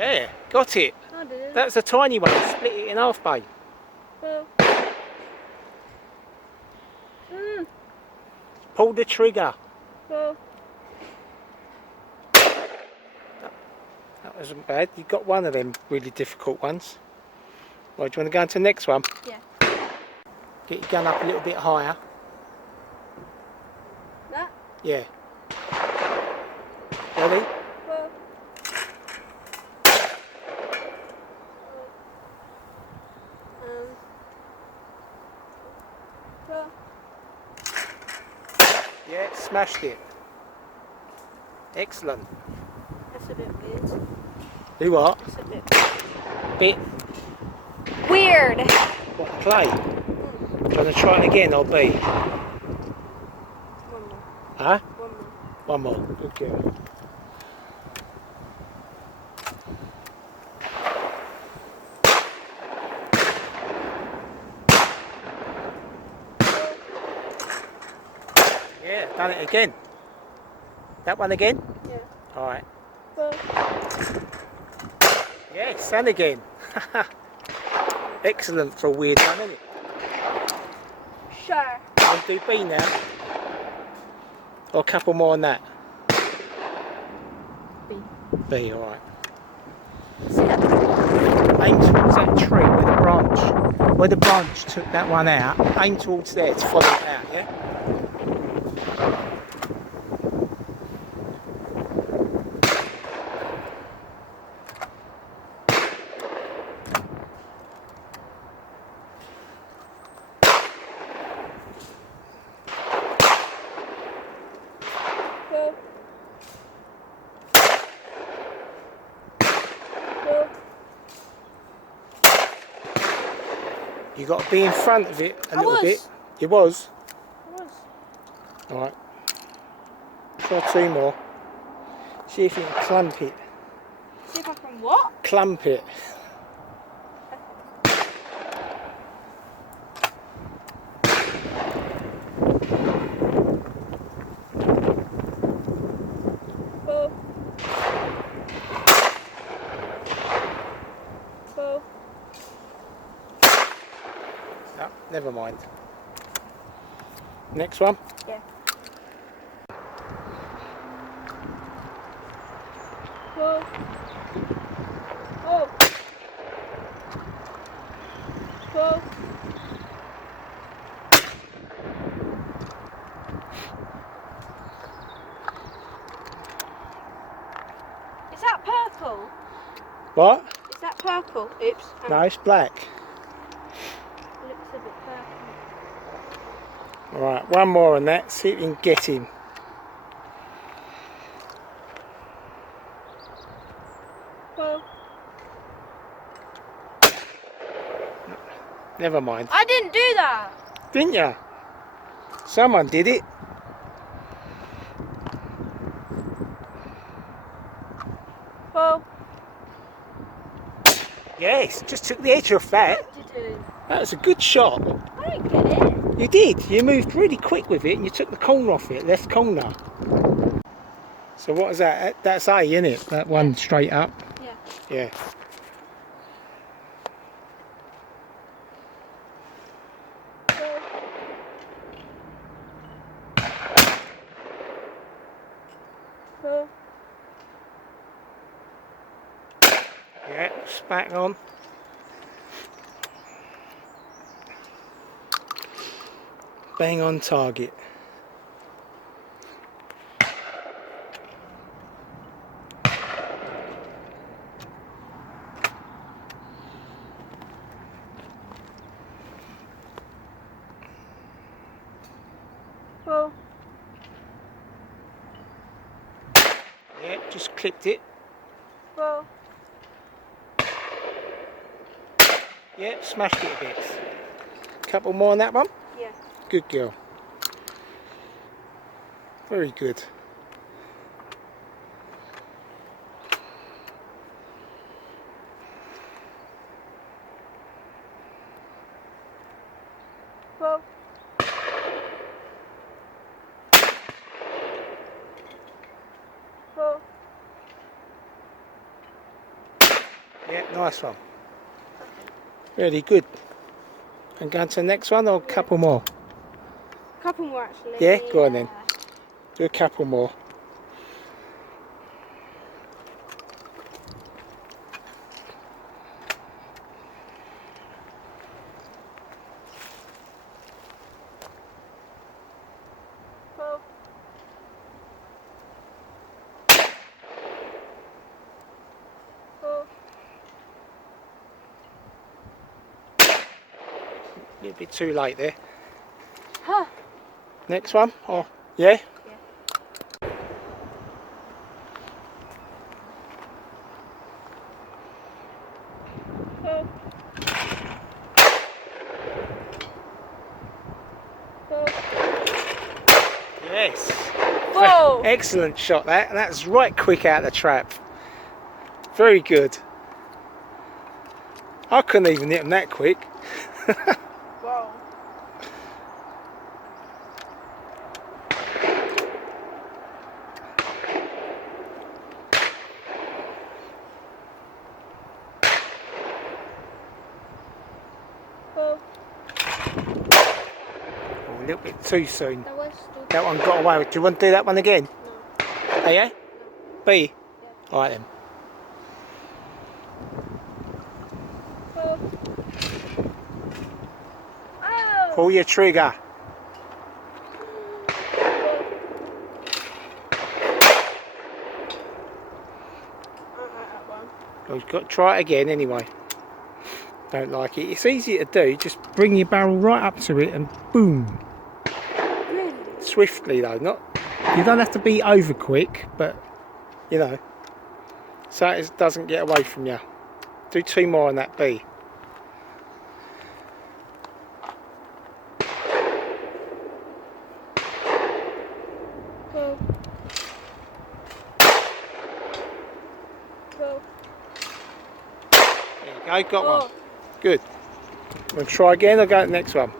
Yeah, got it. I did. That's a tiny one. Split it in half, babe. Well. Pull the trigger. Well. That wasn't bad. You got one of them really difficult ones. Right, do you want to go into the next one? Yeah. Get your gun up a little bit higher. That? Yeah. Ready? Well. Well. Yeah, smashed it. Excellent. That's a bit weird. Do what? That's a Bit weird. what, play? Do you want to try it again or B? One more. Huh? One more. One more. Good girl. Yeah, done it again. That one again? Yeah. Alright. Well. Yes, and again. Excellent for a weird one, isn't it? Sure. I'll do B now. Or a couple more on that. B. B, alright. See that? Aim towards that tree where the branch took that one out. Aim towards there to follow it out, yeah? Well. Well. You got to be in front of it a little was. bit. You was? I was. Alright. Try two more. See if you can clump it. See if I can what? Clump it. Well. Well. No, never mind. Next one. Yeah. Well. Oh. Well. Is that purple? What? Is that purple? Oops. No, it's black. It looks a bit purple. Alright, one more on that. See if you can get him. Well. Never mind. I didn't do that. Didn't ya? Someone did it. Well. Yes, just took the edge off that. What did you? That was a good shot. I don't get it. You did. You moved really quick with it and you took the corner off it, left corner. So what is that? That's A, isn't it? That one straight up. Yeah. Yeah. Well. Yeah, smack on. Bang on target. Well. Yeah, just clipped it. Well. Yeah, smashed it a bit. Couple more on that one. Yeah. Good girl. Very good. Well. Well. Yeah, nice one. Really good. And going to the next one or a couple more? Couple more actually. Yeah, go on then. Do a couple more. Well, well, A little bit too late there. huh. Next one? Oh, yeah? Well, well. Yes. Whoa! Excellent shot that. And that's right quick out of the trap. Very good. I couldn't even hit them that quick. Whoa. Well, Oh, a little bit too soon. that was stupid. That one got away. Do you want to do that one again? No. Oh yeah? B? Yeah. Alright then. Well. Oh! Pull your trigger. That one. Oh, you've got to try it again anyway. Don't like it. It's easy to do. Just bring your barrel right up to it and boom. Really? Swiftly though, not. You don't have to be over quick, but you know, so it doesn't get away from you. Do two more on that B. Well. Well. There you go, got Oh. one. Good. Want to try again or go to the next one?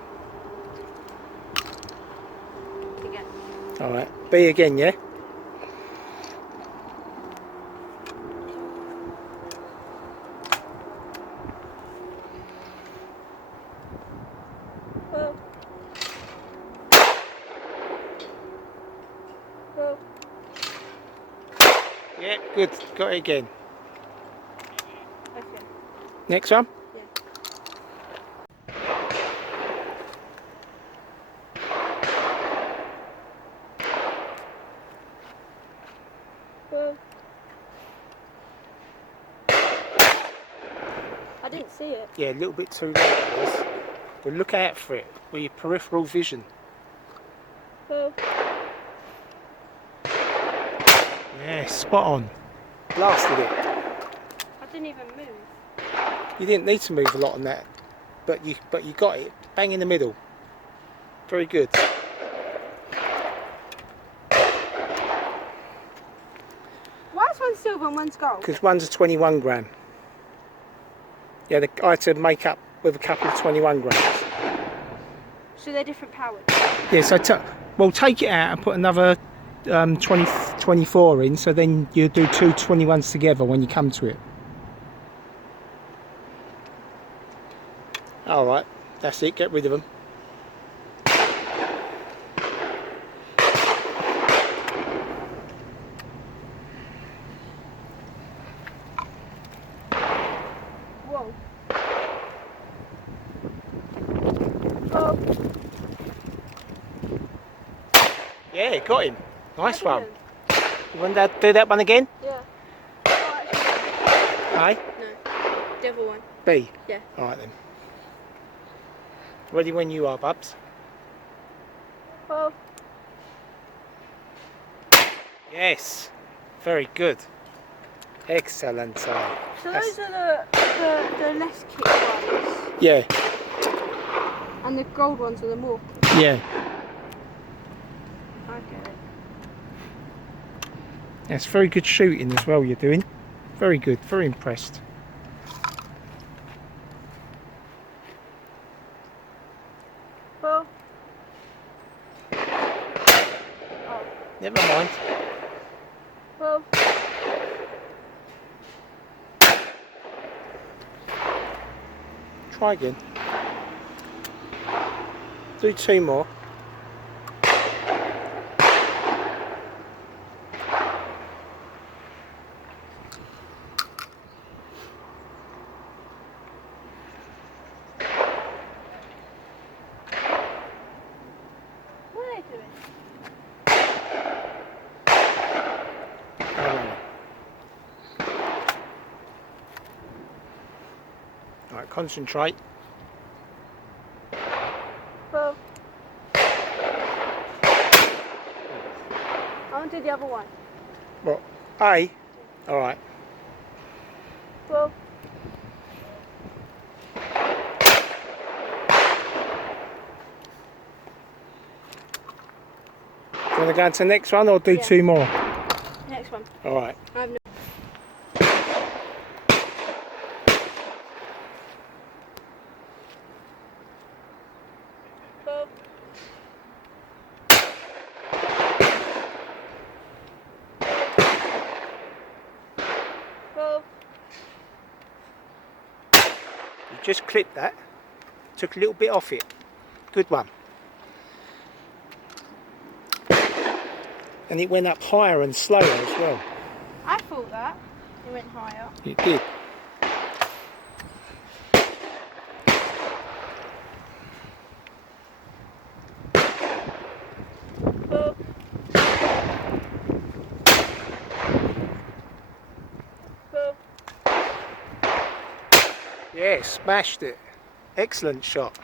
Again. Alright, B again, yeah? Well. Well. Yeah, good. Got it again. Okay. Next one? Yeah. Well. I didn't see it. Yeah, a little bit too late it was. But look out for it with your peripheral vision. Well. Yeah, spot on. Blasted it. I didn't even move. You didn't need to move a lot on that, but you got it bang in the middle. Very good. Why is one silver and one's gold? Because one's a 21 gram. Yeah, I had to make up with a couple of 21 grams. So they're different powers. Yeah, so well, take it out and put another 24 in, so then you do two 21s together when you come to it. Alright, that's it, get rid of them. Whoa. Oh. Yeah, got him. Nice I one. didn't. You want to do that one again? Yeah. Oh, actually, Aye? no. The other one. B? Yeah. Alright then. Ready when you are, Bubs. Well. Yes. Very good. Excellent. So That's- those are the less kick ones, Yeah, and the gold ones are the more kick. yeah. I get it. That's very good shooting as well you're doing. Very good, very impressed. Well. Never mind. Well. Try again. Do 2 more. What are they doing? Alright, concentrate. Well, I want to do the other one. What? A? Alright. Well, Do you want to go into the next one or do Yeah. 2 more? next one. Alright. I have no. Well, well, You just clipped that. Took a little bit off it. Good one. And it went up higher and slower as well. I thought that it went higher. It did. Well, well, Yeah, smashed it. Excellent shot.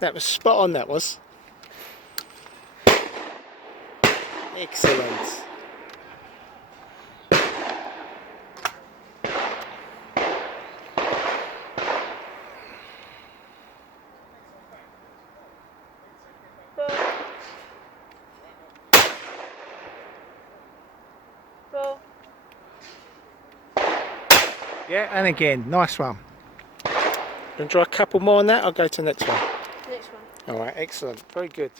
That was spot on, that was. Excellent. well, well. Yeah, and again, nice one. Gonna try a couple more on that, I'll go to the next one. Next one. Alright, excellent. Very good.